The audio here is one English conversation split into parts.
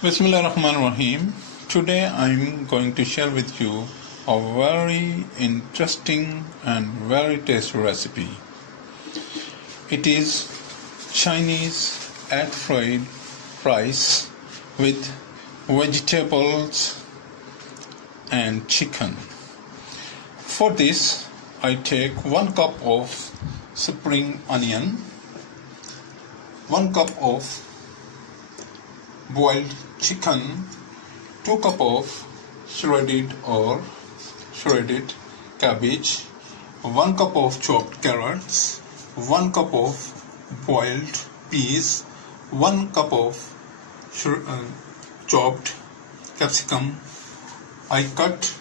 Bismillahirrahmanirrahim. Today I'm going to share with you a very interesting and very tasty recipe. It is Chinese air fried rice with vegetables and chicken. For this, I take 1 cup of spring onion, 1 cup of boiled chicken, 2 cup of shredded cabbage, 1 cup of chopped carrots, 1 cup of boiled peas, 1 cup of chopped capsicum. I cut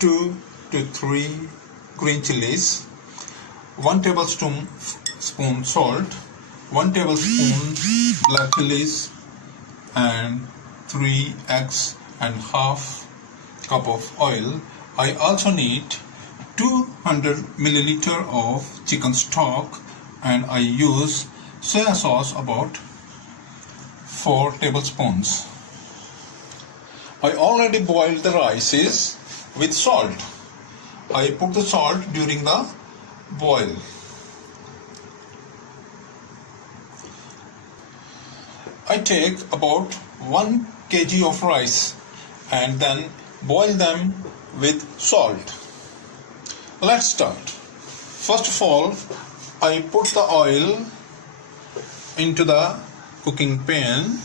2 to 3 green chilies, 1 tablespoon salt, 1 tablespoon black chilies, and 3 eggs and half cup of oil. I also need 200 milliliter of chicken stock, and I use soya sauce about 4 tablespoons. I already boiled the rices with salt. I put the salt during the boil. I take about 1 kg of rice and then boil them with salt. Let's start. First of all, I put the oil into the cooking pan.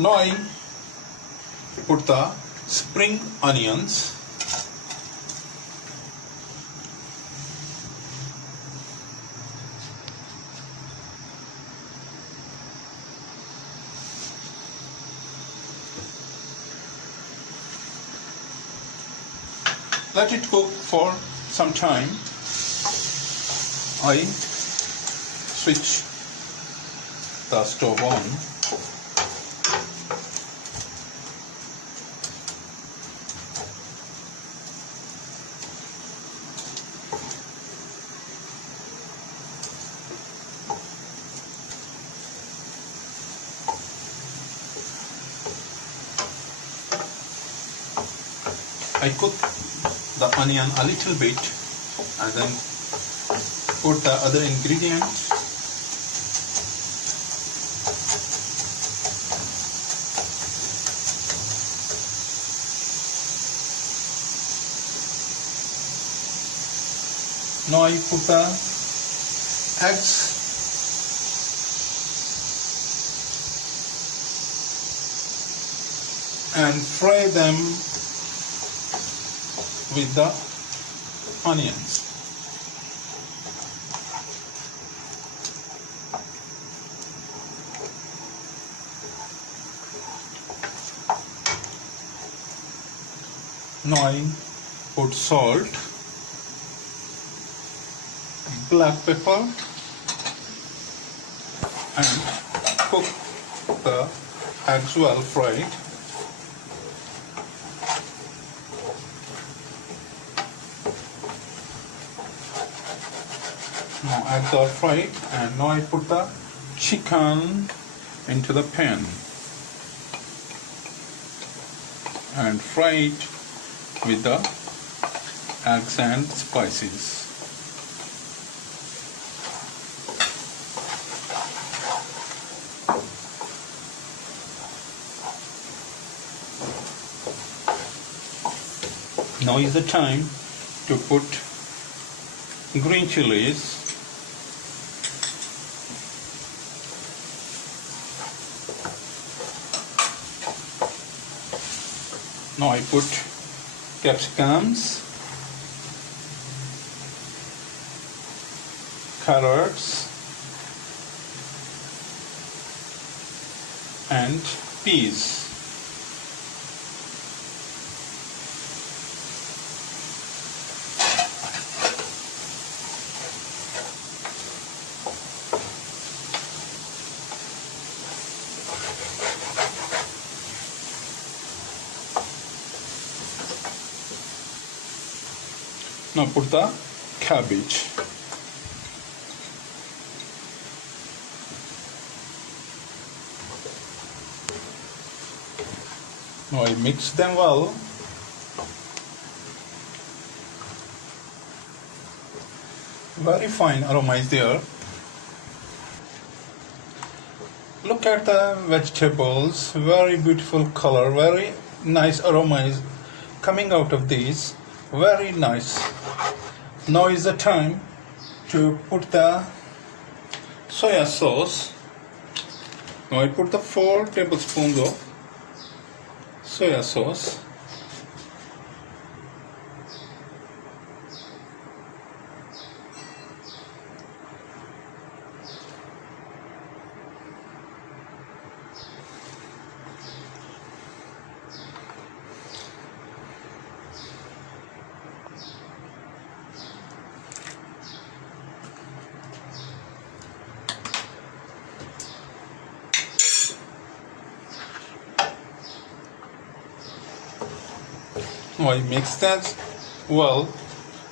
Now I put the spring onions. Let it cook for some time. I switch the stove on. I cook the onion a little bit and then put the other ingredients. Now I put the eggs and fry them with the onions. Now I put salt, black pepper, and cook the eggs well fried. Now eggs are fried, and now I put the chicken into the pan and fry it with the eggs and spices. Now is the time to put green chilies, now I put capsicums, carrots, and peas. Now put the cabbage. Now I mix them well. Very fine aroma is there. Look at the vegetables, very beautiful color, very nice aroma is coming out of these, very nice. Now is the time to put the soya sauce. Now I put the 4 tablespoons of soya sauce. Now I mix that well.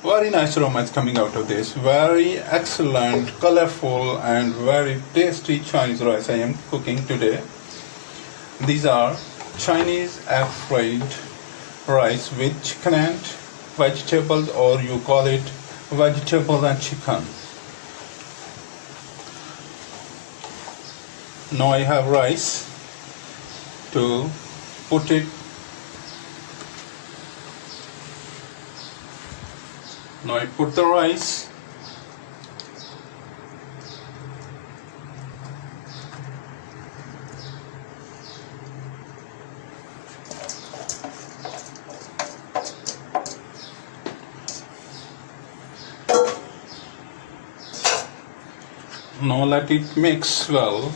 Very nice aroma is coming out of this. Very excellent, colorful and very tasty Chinese rice I am cooking today. These are Chinese egg fried rice with chicken and vegetables, or you call it vegetables and chicken. Now I have rice to put it. Now I put the rice. Now let it mix well.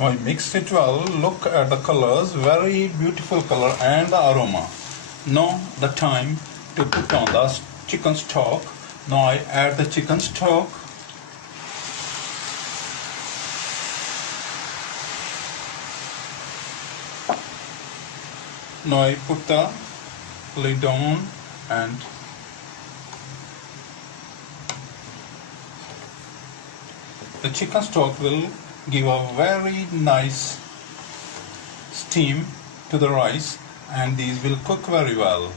I mixed it well. Look at the colors, very beautiful color and the aroma. Now the time to put on the chicken stock. Now I add the chicken stock. Now I put the lid on and the chicken stock will give a very nice steam to the rice, and these will cook very well.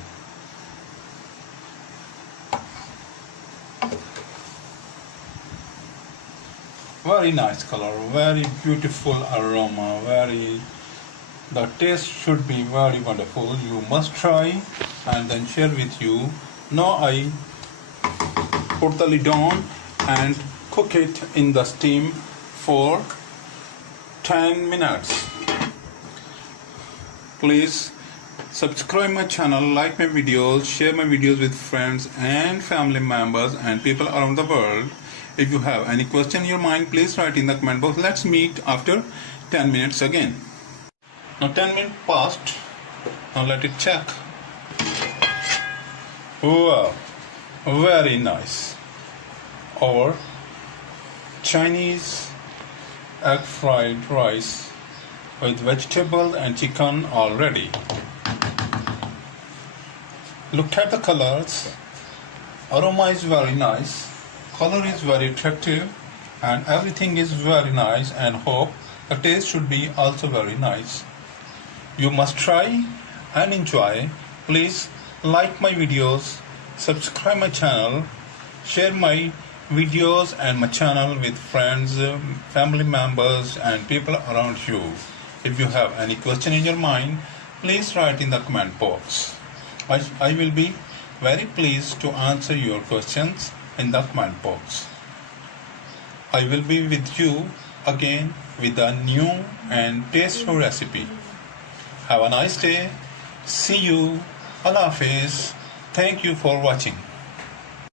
Very nice color, very beautiful aroma, the taste should be very wonderful. You must try and then share with you. Now I put the lid on and cook it in the steam for 10 minutes. Please subscribe my channel, like my videos, share my videos with friends and family members and people around the world. If you have any question in your mind, please write in the comment box. Let's meet after 10 minutes again. Now 10 minutes passed. Now let it check. Wow, very nice. Our Chinese egg fried rice with vegetable and chicken already. Look at the colors. Aroma is very nice. Color is very attractive and everything is very nice, and hope the taste should be also very nice. You must try and enjoy. Please like my videos, subscribe my channel, share my videos and my channel with friends, family members and people around you. If you have any question in your mind, please write in the comment box. I will be very pleased to answer your questions in the comment box. I will be with you again with a new and tasteful recipe. Have a nice day. See you. Allah Hafiz. Thank you for watching.